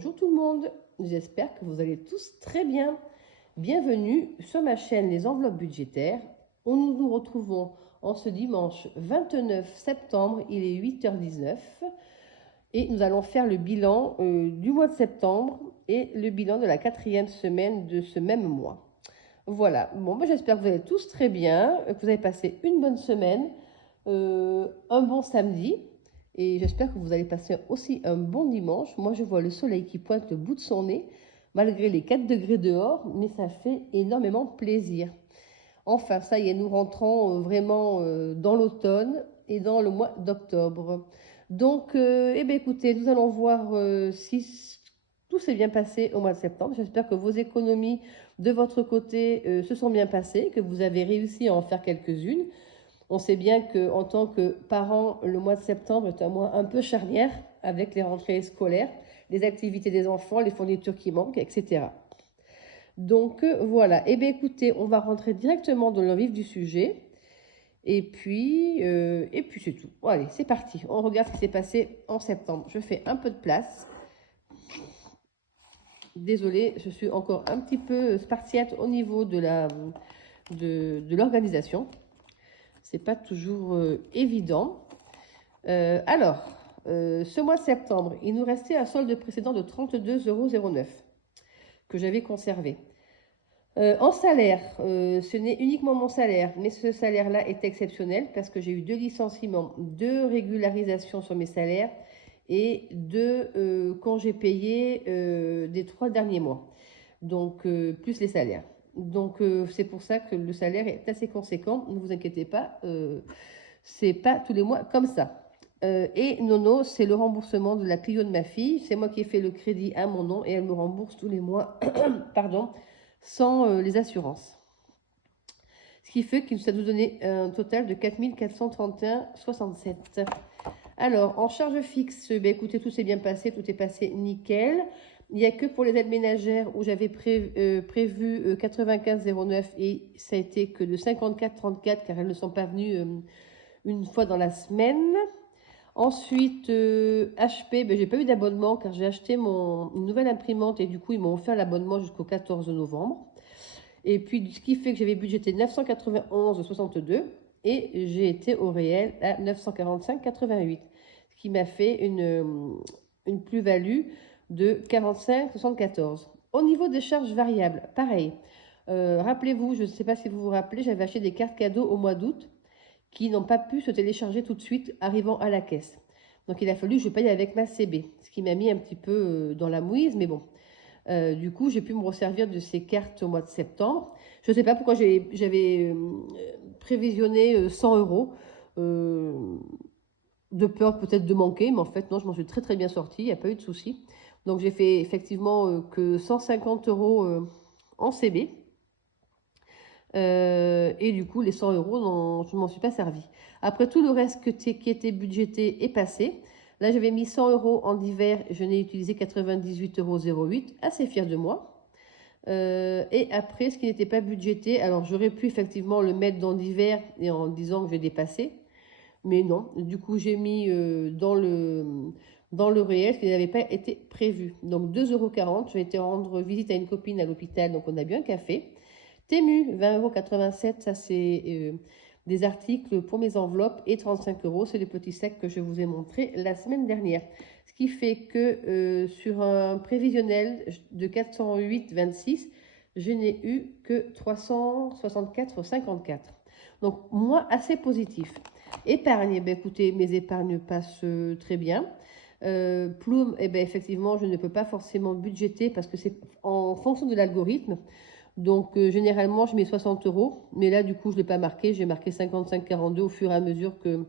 Bonjour tout le monde, j'espère que vous allez tous très bien. Bienvenue sur ma chaîne Les Enveloppes Budgétaires, où nous nous retrouvons en ce dimanche 29 septembre, il est 8h19, et nous allons faire le bilan du mois de septembre et le bilan de la 4e semaine de ce même mois. Voilà, bon, j'espère que vous allez tous très bien, que vous avez passé une bonne semaine, un bon samedi. Et j'espère que vous allez passer aussi un bon dimanche. Moi, je vois le soleil qui pointe le bout de son nez, malgré les 4 degrés dehors, mais ça fait énormément plaisir. Enfin, ça y est, nous rentrons vraiment dans l'automne et dans le mois d'octobre. Donc, eh bien, écoutez, nous allons voir si tout s'est bien passé au mois de septembre. J'espère que vos économies de votre côté se sont bien passées, que vous avez réussi à en faire quelques-unes. On sait bien qu'en tant que parent, le mois de septembre est un mois un peu charnière avec les rentrées scolaires, les activités des enfants, les fournitures qui manquent, etc. Donc voilà, eh bien écoutez, on va rentrer directement dans le vif du sujet. Et puis c'est tout. Bon, allez, c'est parti. On regarde ce qui s'est passé en septembre. Je fais un peu de place. Désolée, je suis encore un petit peu spartiate au niveau de l'organisation. C'est pas toujours évident. Ce mois de septembre, il nous restait un solde précédent de 32,09 € que j'avais conservé. En salaire, ce n'est uniquement mon salaire, mais ce salaire-là est exceptionnel parce que j'ai eu 2 licenciements, 2 régularisations sur mes salaires et 2 congés payés des 3 derniers mois, donc plus les salaires. Donc c'est pour ça que le salaire est assez conséquent, ne vous inquiétez pas, c'est pas tous les mois comme ça. Et Nono, c'est le remboursement de la Clio de ma fille. C'est moi qui ai fait le crédit à mon nom et elle me rembourse tous les mois, pardon, sans les assurances. Ce qui fait que ça nous donnait un total de 4 431,67. Alors, en charge fixe, ben, écoutez, tout s'est bien passé, tout est passé nickel. Il n'y a que pour les aides ménagères où j'avais prévu 95,09 et ça a été que de 54,34 car elles ne sont pas venues une fois dans la semaine. Ensuite, HP, ben, j'ai pas eu d'abonnement car j'ai acheté une nouvelle imprimante et du coup, ils m'ont offert l'abonnement jusqu'au 14 novembre. Et puis, ce qui fait que j'avais budgété 991,62 et j'ai été au réel à 945,88. Ce qui m'a fait une plus-value de 45,74. Au niveau des charges variables, pareil. Rappelez-vous, je ne sais pas si vous vous rappelez, j'avais acheté des cartes cadeaux au mois d'août qui n'ont pas pu se télécharger tout de suite arrivant à la caisse. Donc il a fallu que je paye avec ma CB, ce qui m'a mis un petit peu dans la mouise, mais bon. Du coup, j'ai pu me resservir de ces cartes au mois de septembre. Je ne sais pas pourquoi j'avais prévisionné 100 € de peur peut-être de manquer, mais en fait, non, je m'en suis très très bien sortie, il n'y a pas eu de souci. Donc j'ai fait effectivement que 150 € en CB. Et du coup, les 100 €, je ne m'en suis pas servi. Après, tout le reste qui était budgété est passé. Là, j'avais mis 100 € en divers, je n'ai utilisé 98,08 €, assez fière de moi. Et après, ce qui n'était pas budgété, alors j'aurais pu effectivement le mettre dans divers et en disant que j'ai dépassé, mais non. Du coup, j'ai mis dans le réel ce qui n'avait pas été prévu. Donc 2,40 €, j'ai été rendre visite à une copine à l'hôpital, donc on a bu un café. Temu, 20,87 €, ça c'est des articles pour mes enveloppes et 35 €, c'est les petits sacs que je vous ai montrés la semaine dernière. Ce qui fait que sur un prévisionnel de 408,26, je n'ai eu que 364,54. Donc moi, assez positif. Épargne, ben, écoutez, mes épargnes passent très bien. Plume, eh ben, effectivement, je ne peux pas forcément budgéter parce que c'est en fonction de l'algorithme. Donc, généralement, je mets 60 €. Mais là, du coup, je ne l'ai pas marqué. J'ai marqué 55,42 au fur et à mesure que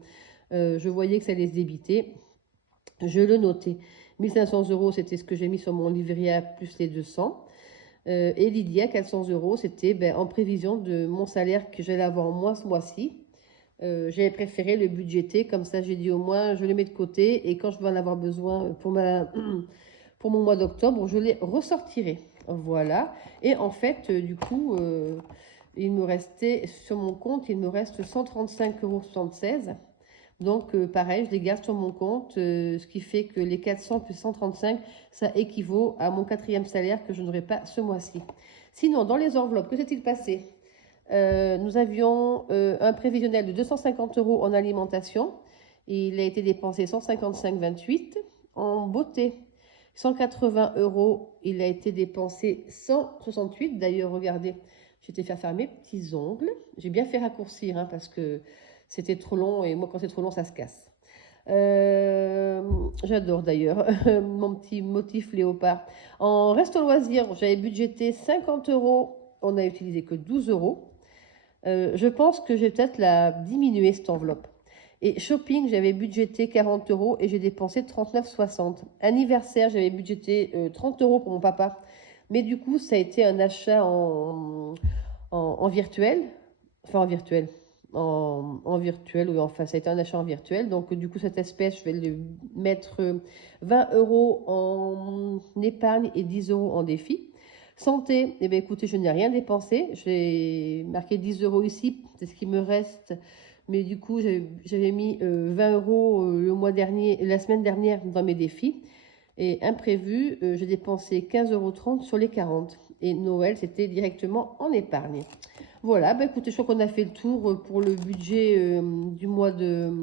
je voyais que ça allait se débiter. Je le notais. 1500 €, c'était ce que j'ai mis sur mon livret A plus les 200. Et Lydia, 400 €, c'était ben, en prévision de mon salaire que j'allais avoir moi ce mois-ci. J'avais préféré le budgéter. Comme ça, j'ai dit au moins, je le mets de côté. Et quand je vais en avoir besoin pour mon mois d'octobre, je les ressortirai. Voilà. Et en fait, du coup, il me restait, sur mon compte, il me reste 135,76 €. Donc, pareil, je les garde sur mon compte, ce qui fait que les 400 plus 135, ça équivaut à mon 4e salaire que je n'aurai pas ce mois-ci. Sinon, dans les enveloppes, que s'est-il passé? Nous avions un prévisionnel de 250 € en alimentation. Il a été dépensé 155,28. En beauté, 180 €. Il a été dépensé 168. D'ailleurs, regardez, j'ai été faire mes petits ongles. J'ai bien fait raccourcir parce que c'était trop long et moi, quand c'est trop long, ça se casse. J'adore d'ailleurs mon petit motif léopard. En resto loisir, j'avais budgété 50 €. On n'a utilisé que 12 €. Je pense que j'ai peut-être la diminuer cette enveloppe. Et shopping, j'avais budgété 40 € et j'ai dépensé 39,60. Anniversaire, j'avais budgété 30 € pour mon papa. Mais du coup, ça a été un achat en virtuel. Enfin, en virtuel. En virtuel, oui, enfin, ça a été un achat en virtuel. Donc, du coup, cette espèce, je vais le mettre 20 € en épargne et 10 € en défi. Santé, eh bien, écoutez, je n'ai rien dépensé. J'ai marqué 10 € ici, c'est ce qui me reste. Mais du coup, j'avais mis 20 € le mois dernier, la semaine dernière dans mes défis. Et imprévu, j'ai dépensé 15,30 € sur les 40. Et Noël, c'était directement en épargne. Voilà, bah écoutez, je crois qu'on a fait le tour pour le budget du mois de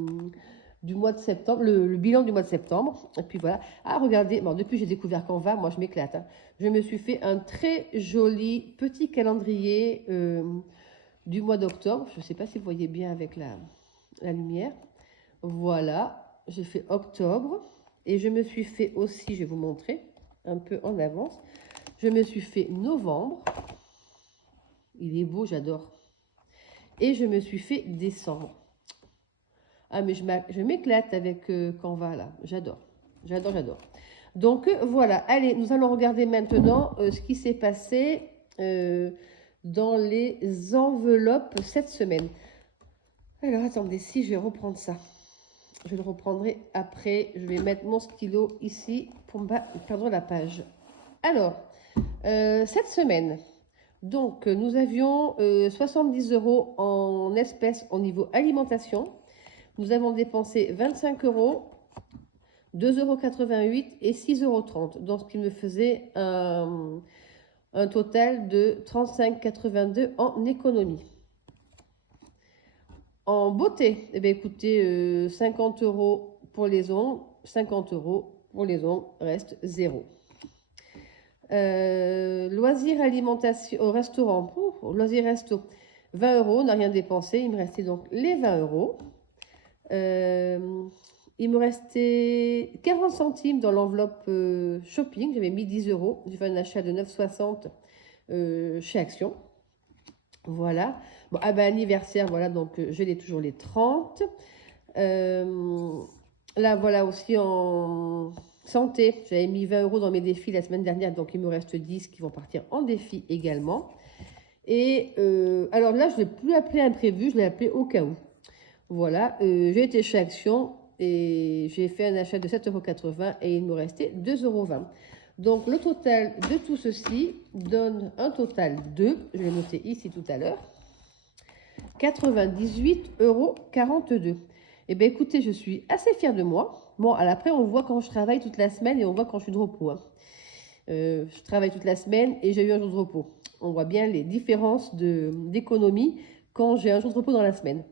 septembre, le bilan du mois de septembre. Et puis voilà. Ah, regardez, bon, depuis que j'ai découvert Canva, moi je m'éclate. Je me suis fait un très joli petit calendrier du mois d'octobre. Je ne sais pas si vous voyez bien avec la lumière. Voilà, j'ai fait octobre. Et je me suis fait aussi, je vais vous montrer un peu en avance, je me suis fait novembre. Il est beau, j'adore. Et je me suis fait décembre. Ah, mais je m'éclate avec Canva, là. J'adore. J'adore, j'adore. Donc, voilà. Allez, nous allons regarder maintenant ce qui s'est passé dans les enveloppes cette semaine. Alors, attendez, si je vais reprendre ça. Je le reprendrai après. Je vais mettre mon stylo ici pour ne pas perdre la page. Alors, cette semaine, donc nous avions 70 € en espèces au niveau alimentation. Nous avons dépensé 25 €, 2,88 € et 6,30 €. Donc, ce qui me faisait un total de 35,82 € en économie. En beauté, eh bien, écoutez, 50 € pour les ongles, 50 € pour les ongles, reste 0. Loisirs alimentation au restaurant, loisirs resto, 20 €, on n'a rien dépensé, il me restait donc les 20 €. Il me restait 40 centimes dans l'enveloppe shopping, j'avais mis 10 €, j'ai fait un achat de 9,60 chez Action. Voilà. Bon, ah ben anniversaire, voilà, donc je l'ai toujours les 30. Là, voilà aussi en santé, j'avais mis 20 € dans mes défis la semaine dernière, donc il me reste 10 qui vont partir en défi également. Et alors là, je ne l'ai plus appelé imprévu, je l'ai appelé au cas où. Voilà, j'ai été chez Action et j'ai fait un achat de 7,80 € et il me restait 2,20 €. Donc le total de tout ceci donne un total de, je vais noter ici tout à l'heure, 98,42 €. Eh bien écoutez, je suis assez fière de moi. Bon, après on voit quand je travaille toute la semaine et on voit quand je suis de repos. Je travaille toute la semaine et j'ai eu un jour de repos. On voit bien les différences d'économie quand j'ai un jour de repos dans la semaine.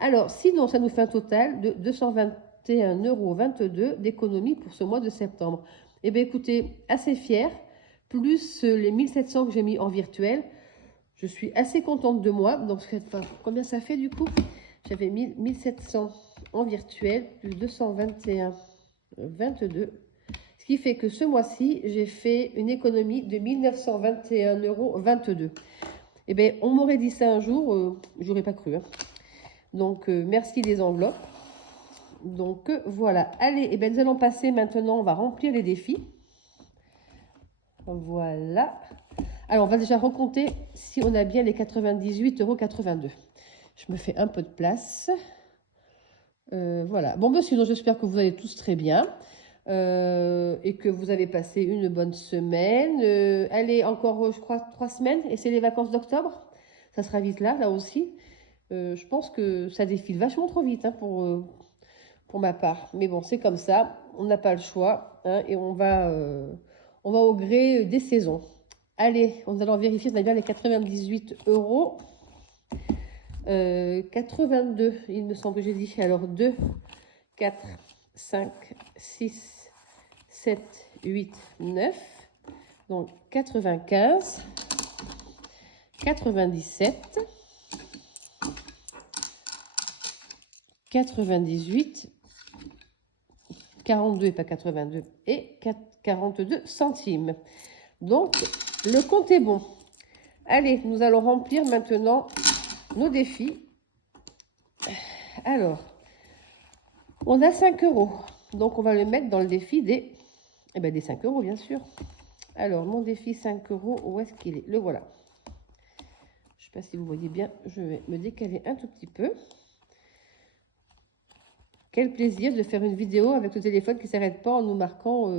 Alors, sinon, ça nous fait un total de 221,22 € d'économie pour ce mois de septembre. Eh bien, écoutez, assez fière, plus les 1700 que j'ai mis en virtuel. Je suis assez contente de moi. Donc, enfin, combien ça fait du coup? J'avais mis 1700 en virtuel, plus 221,22 €. Ce qui fait que ce mois-ci, j'ai fait une économie de 1921,22 €. Eh bien, on m'aurait dit ça un jour, j'aurais pas cru. Donc, merci les enveloppes. Donc, voilà. Allez, eh bien, nous allons passer maintenant, on va remplir les défis. Voilà. Alors, on va déjà recompter si on a bien les 98,82 €. Je me fais un peu de place. Voilà. Bon, ben, sinon, j'espère que vous allez tous très bien. Et que vous avez passé une bonne semaine. Allez, encore, je crois, 3 semaines. Et c'est les vacances d'octobre. Ça sera vite là aussi. Je pense que ça défile vachement trop vite pour pour ma part. Mais bon, c'est comme ça, on n'a pas le choix, hein, et on va au gré des saisons. Allez, on va vérifier si on a bien les 98 €. 82, il me semble que j'ai dit. Alors 2, 4, 5, 6, 7, 8, 9. Donc 95, 97, 98, 42 et pas 82 et 42 centimes. Donc le compte est bon. Allez, nous allons remplir maintenant nos défis. Alors, on a 5 €. Donc on va le mettre dans le défi des 5 € bien sûr. Alors mon défi 5 €, où est-ce qu'il est? Le voilà. Je ne sais pas si vous voyez bien, je vais me décaler un tout petit peu. Quel plaisir de faire une vidéo avec le téléphone qui ne s'arrête pas en nous marquant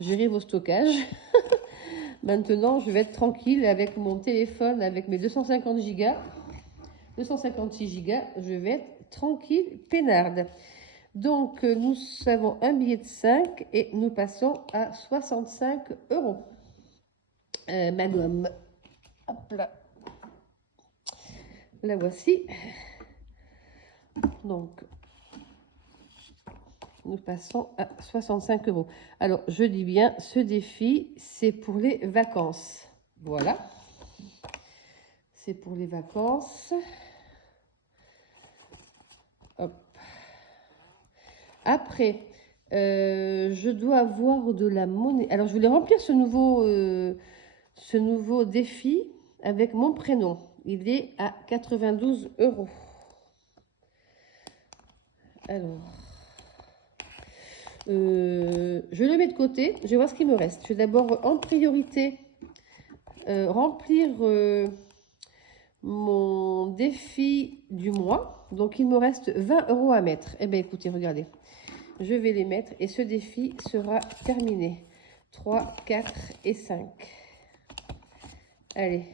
gérer vos stockages. Maintenant, je vais être tranquille avec mon téléphone, avec mes 250 Go, 256 Go, je vais être tranquille, peinarde. Donc, nous avons un billet de 5 et nous passons à 65 €. Ma gomme, hop là, la voici. Donc, nous passons à 65 €. Alors, je dis bien, ce défi, c'est pour les vacances. Voilà. C'est pour les vacances. Hop. Après, je dois avoir de la monnaie. Alors, je voulais remplir ce nouveau défi avec mon prénom. Il est à 92 €. Alors, je le mets de côté. Je vais voir ce qu'il me reste. Je vais d'abord, en priorité, remplir mon défi du mois. Donc, il me reste 20 € à mettre. Eh bien, écoutez, regardez. Je vais les mettre et ce défi sera terminé. 3, 4 et 5. Allez.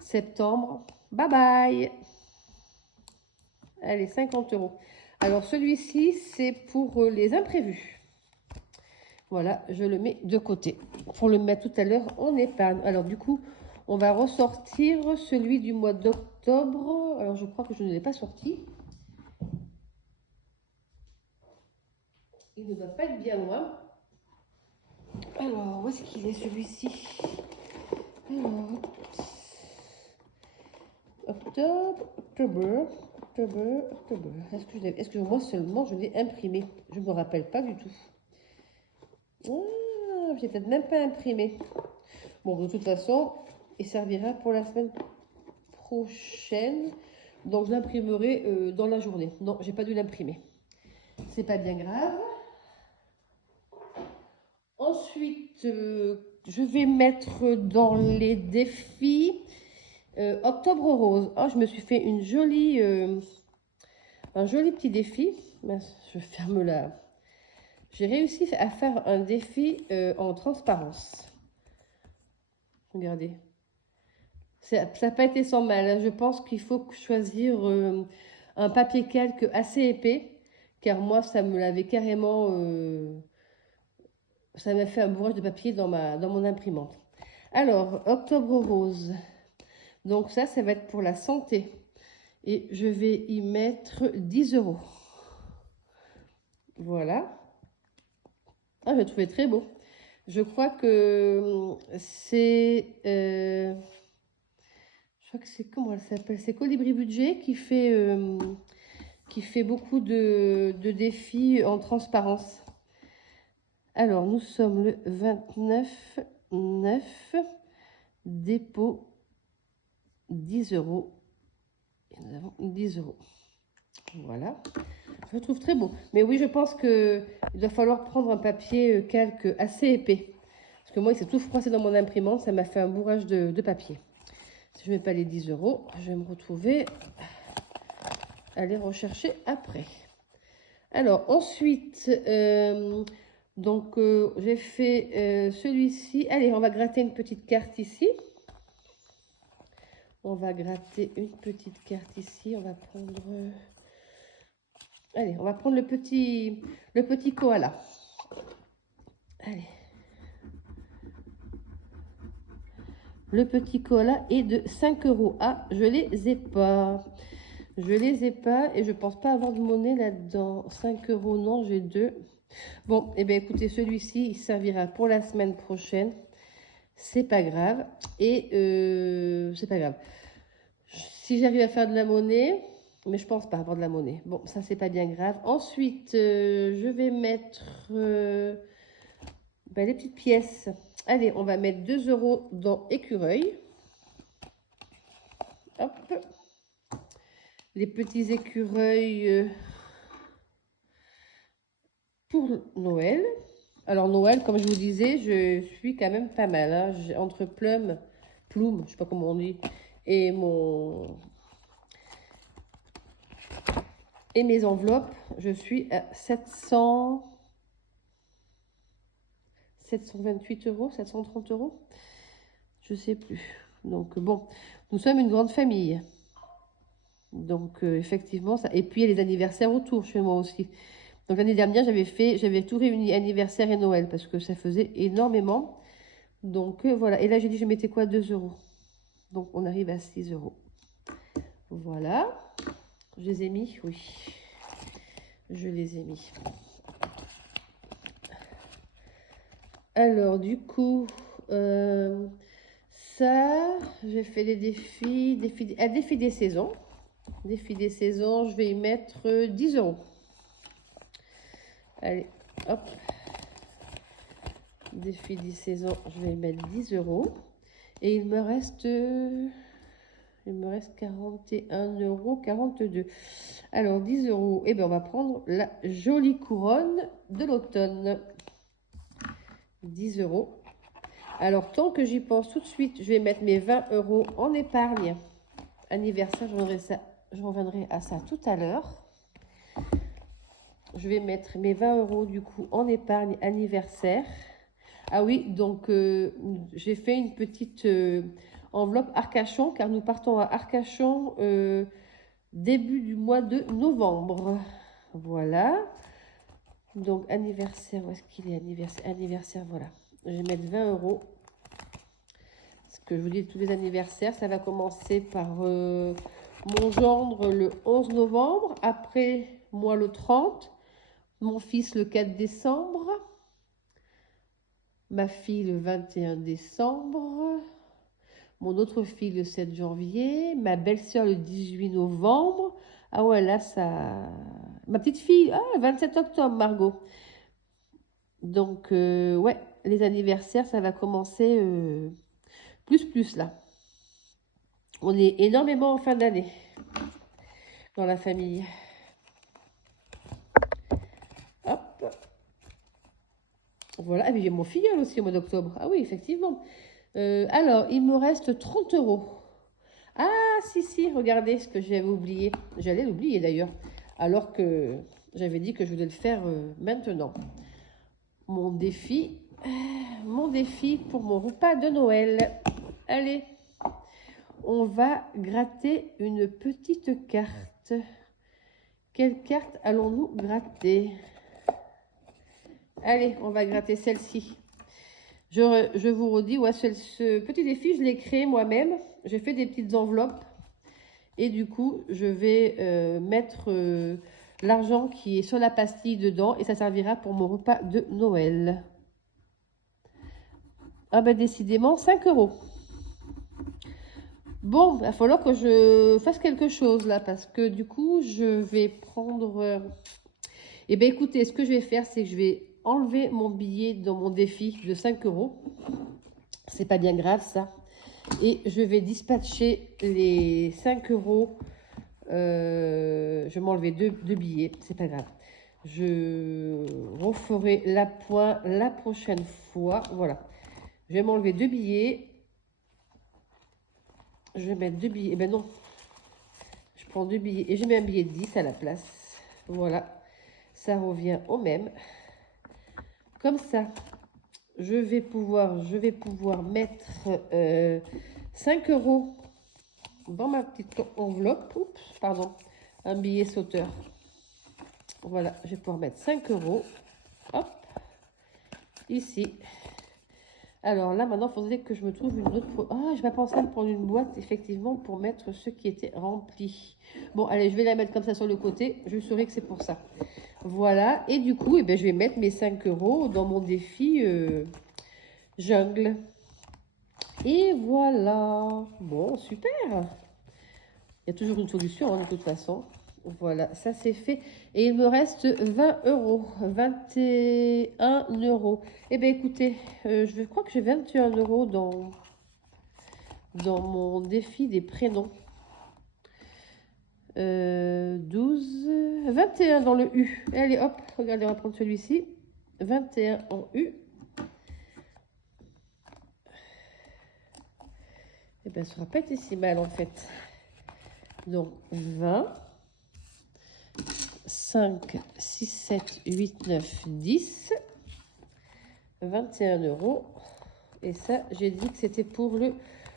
Septembre. Bye bye. Allez, 50 €. Alors, celui-ci, c'est pour les imprévus. Voilà, je le mets de côté pour le mettre tout à l'heure en épargne. Alors, du coup, on va ressortir celui du mois d'octobre. Alors, je crois que je ne l'ai pas sorti. Il ne doit pas être bien loin. Alors, où est-ce qu'il est celui-ci? Alors, octobre. Est-ce que moi seulement je l'ai imprimé? Je ne me rappelle pas du tout. Ah, j'ai peut-être même pas imprimé. Bon, de toute façon, il servira pour la semaine prochaine. Donc, je l'imprimerai dans la journée. Non, j'ai pas dû l'imprimer. C'est pas bien grave. Ensuite, je vais mettre dans les défis Octobre rose. Oh, je me suis fait un joli petit défi. Je ferme là. J'ai réussi à faire un défi en transparence. Regardez. Ça n'a pas été sans mal. Je pense qu'il faut choisir un papier calque assez épais. Car moi, ça me l'avait carrément... ça m'a fait un bourrage de papier dans mon imprimante. Alors, Octobre rose. Donc ça va être pour la santé. Et je vais y mettre 10 €. Voilà. Ah, je l'ai trouvé très beau. Je crois que c'est... je crois que c'est... Comment elle s'appelle? C'est Colibri Budget qui fait beaucoup de défis en transparence. Alors, nous sommes le 29/9. Dépôt 10 €. Et nous avons 10 €. Voilà. Je le trouve très beau. Mais oui, je pense qu'il va falloir prendre un papier calque assez épais. Parce que moi, il s'est tout froissé dans mon imprimante. Ça m'a fait un bourrage de papier. Si je ne mets pas les 10 €, je vais me retrouver à les rechercher après. Alors, ensuite, j'ai fait celui-ci. Allez, on va gratter une petite carte ici. On va gratter une petite carte ici. On va prendre... Allez, on va prendre le petit koala. Allez. Le petit koala est de 5 euros. Ah, je les ai pas. Je les ai pas et je pense pas avoir de monnaie là-dedans. 5 euros, non, j'ai 2. Bon, et bien écoutez, celui-ci, il servira pour la semaine prochaine. C'est pas grave. Et c'est pas grave. Si j'arrive à faire de la monnaie, mais je pense pas avoir de la monnaie. Bon, ça, c'est pas bien grave. Ensuite, je vais mettre les petites pièces. Allez, on va mettre 2 euros dans écureuil. Hop. Les petits écureuils pour Noël. Alors Noël, comme je vous disais, je suis quand même pas mal. Hein. Entre Plume, je sais pas comment on dit, et mes enveloppes, je suis à 728 euros, 730 euros. Je sais plus. Donc bon, nous sommes une grande famille. Donc effectivement, ça. Et puis il y a les anniversaires autour chez moi aussi. Donc l'année dernière, j'avais tout réuni, anniversaire et Noël, parce que ça faisait énormément. Donc voilà. Et là, j'ai dit, je mettais quoi? 2 euros. Donc on arrive à 6 euros. Voilà. Je les ai mis, oui. Je les ai mis. Alors, du coup, ça, j'ai fait les défis des saisons. Défi des saisons, je vais y mettre 10 euros. Allez, hop. Défi des saisons, je vais y mettre 10 euros. Et il me reste 41,42 euros. Alors, 10 euros. Et bien, on va prendre la jolie couronne de l'automne. 10 euros. Alors, tant que j'y pense tout de suite, je vais mettre mes 20 euros en épargne. Anniversaire, je reviendrai à ça tout à l'heure. Je vais mettre mes 20 euros du coup en épargne anniversaire. Ah oui, donc j'ai fait une petite enveloppe Arcachon, car nous partons à Arcachon début du mois de novembre. Voilà. Donc anniversaire, où est-ce qu'il est anniversaire, voilà. Je vais mettre 20 euros. Ce que je vous dis, tous les anniversaires, ça va commencer par mon gendre le 11 novembre, après moi le 30, mon fils le 4 décembre, ma fille le 21 décembre, mon autre fille le 7 janvier, ma belle-sœur le 18 novembre. Ah ouais, là, ça... Ma petite fille, ah, 27 octobre, Margot. Donc, ouais, les anniversaires, ça va commencer plus, là. On est énormément en fin d'année dans la famille. Hop. Voilà, ah, mais j'ai mon filleul aussi au mois d'octobre. Ah oui, effectivement. Alors, il me reste 30 euros. Ah, si, regardez ce que j'avais oublié. J'allais l'oublier d'ailleurs, alors que j'avais dit que je voulais le faire maintenant. Mon défi pour mon repas de Noël. Allez, on va gratter une petite carte. Quelle carte allons-nous gratter? Allez, on va gratter celle-ci. Je vous redis, ouais, ce petit défi, je l'ai créé moi-même. J'ai fait des petites enveloppes. Et du coup, je vais mettre l'argent qui est sur la pastille dedans. Et ça servira pour mon repas de Noël. Ah ben décidément, 5 euros. Bon, il va falloir que je fasse quelque chose là. Parce que du coup, je vais prendre... Eh bien écoutez, ce que je vais faire, c'est que je vais enlever mon billet dans mon défi de 5 euros. C'est pas bien grave ça. Et je vais dispatcher les 5 euros. Je vais m'enlever deux billets, c'est pas grave. Je referai la pointe la prochaine fois. Voilà. Je vais m'enlever 2 billets. Je vais mettre 2 billets. Eh ben non. Je prends 2 billets et je mets un billet de 10 à la place. Voilà. Ça revient au même. Comme ça, je vais pouvoir mettre 5 euros dans ma petite enveloppe. Oups, pardon. Un billet sauteur. Voilà, je vais pouvoir mettre 5 euros. Hop, ici. Alors là, maintenant, il faudrait que je me trouve une autre... Ah, je vais penser à prendre une boîte, effectivement, pour mettre ce qui était rempli. Bon, allez, je vais la mettre comme ça sur le côté. Je saurai que c'est pour ça. Voilà. Et du coup, eh ben, je vais mettre mes 5 euros dans mon défi jungle. Et voilà. Bon, super. Il y a toujours une solution, hein, de toute façon. Voilà, ça c'est fait. Et il me reste 20 euros. 21 euros. Eh bien, écoutez, je crois que j'ai 21 euros dans mon défi des prénoms. 12, 21 dans le U. Allez, hop, regardez, on va prendre celui-ci. 21 en U. Eh bien, ça ne sera pas été si mal, en fait. Donc, 20, 5, 6, 7, 8, 9, 10, 21 euros. Et ça, j'ai dit que c'était pour le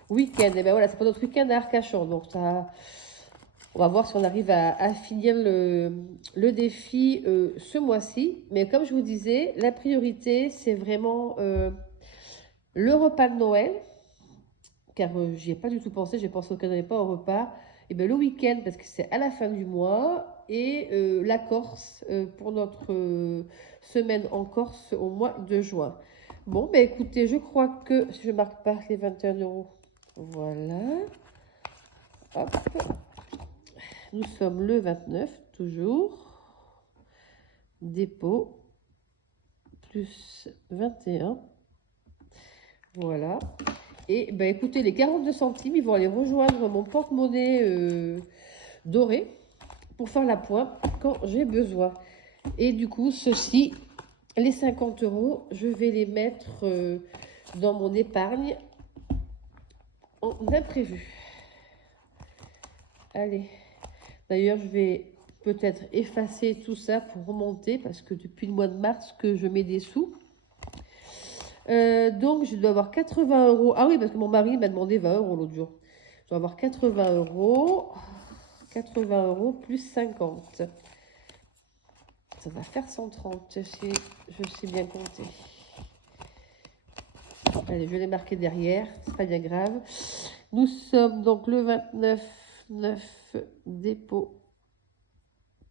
week-end. Et bien voilà, c'est pour notre week-end à Arcachon. Donc, ça, on va voir si on arrive à finir le défi ce mois-ci. Mais comme je vous disais, la priorité, c'est vraiment le repas de Noël. Car j'y ai pas du tout pensé, j'ai pensé au n'est pas au repas. Et bien le week-end, parce que c'est à la fin du mois, et la Corse pour notre semaine en Corse au mois de juin. Bon, ben écoutez, je crois que si je marque pas les 21 euros, voilà. Hop. Nous sommes le 29, toujours. Dépôt, plus 21. Voilà. Et ben écoutez, les 42 centimes, ils vont aller rejoindre mon porte-monnaie doré pour faire la pointe quand j'ai besoin. Et du coup, ceci, les 50 euros, je vais les mettre dans mon épargne en imprévu. Allez. D'ailleurs, je vais peut-être effacer tout ça pour remonter parce que depuis le mois de mars que je mets des sous. Donc, je dois avoir 80 euros. Ah oui, parce que mon mari m'a demandé 20 euros l'autre jour. Je dois avoir 80 euros. 80 euros plus 50. Ça va faire 130 si je sais bien compter. Allez, je l'ai marqué derrière. C'est pas bien grave. Nous sommes donc le 29, 9 dépôt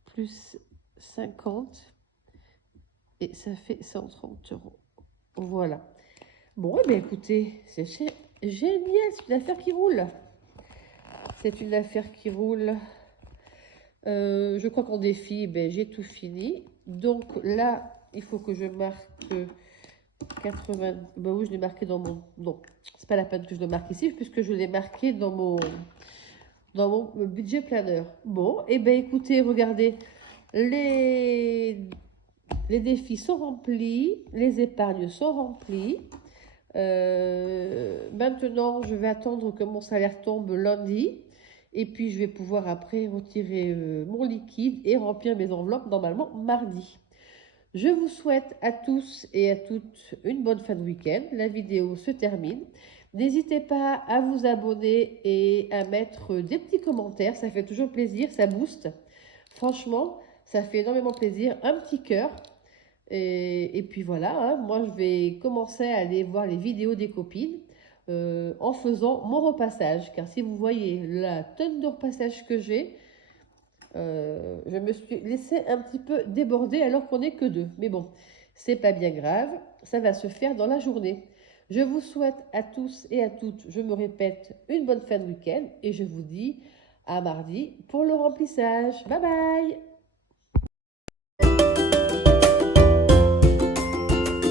plus 50. Et ça fait 130 euros. Voilà. Bon, eh bien, écoutez, c'est génial, c'est une affaire qui roule. C'est une affaire qui roule. Je crois qu'en défi, ben, j'ai tout fini. Donc là, il faut que je marque 80. Ben oui, je l'ai marqué dans mon... Non, c'est pas la peine que je le marque ici, puisque je l'ai marqué dans mon budget planner. Bon, et ben écoutez, regardez, les défis sont remplis, les épargnes sont remplies. Maintenant, je vais attendre que mon salaire tombe lundi. Et puis, je vais pouvoir après retirer mon liquide et remplir mes enveloppes normalement mardi. Je vous souhaite à tous et à toutes une bonne fin de week-end. La vidéo se termine. N'hésitez pas à vous abonner et à mettre des petits commentaires. Ça fait toujours plaisir, ça booste. Franchement, ça fait énormément plaisir. Un petit cœur. Et puis voilà, hein, moi je vais commencer à aller voir les vidéos des copines en faisant mon repassage. Car si vous voyez la tonne de repassage que j'ai, je me suis laissé un petit peu déborder alors qu'on n'est que deux. Mais bon, c'est pas bien grave, ça va se faire dans la journée. Je vous souhaite à tous et à toutes, je me répète, une bonne fin de week-end et je vous dis à mardi pour le remplissage. Bye bye!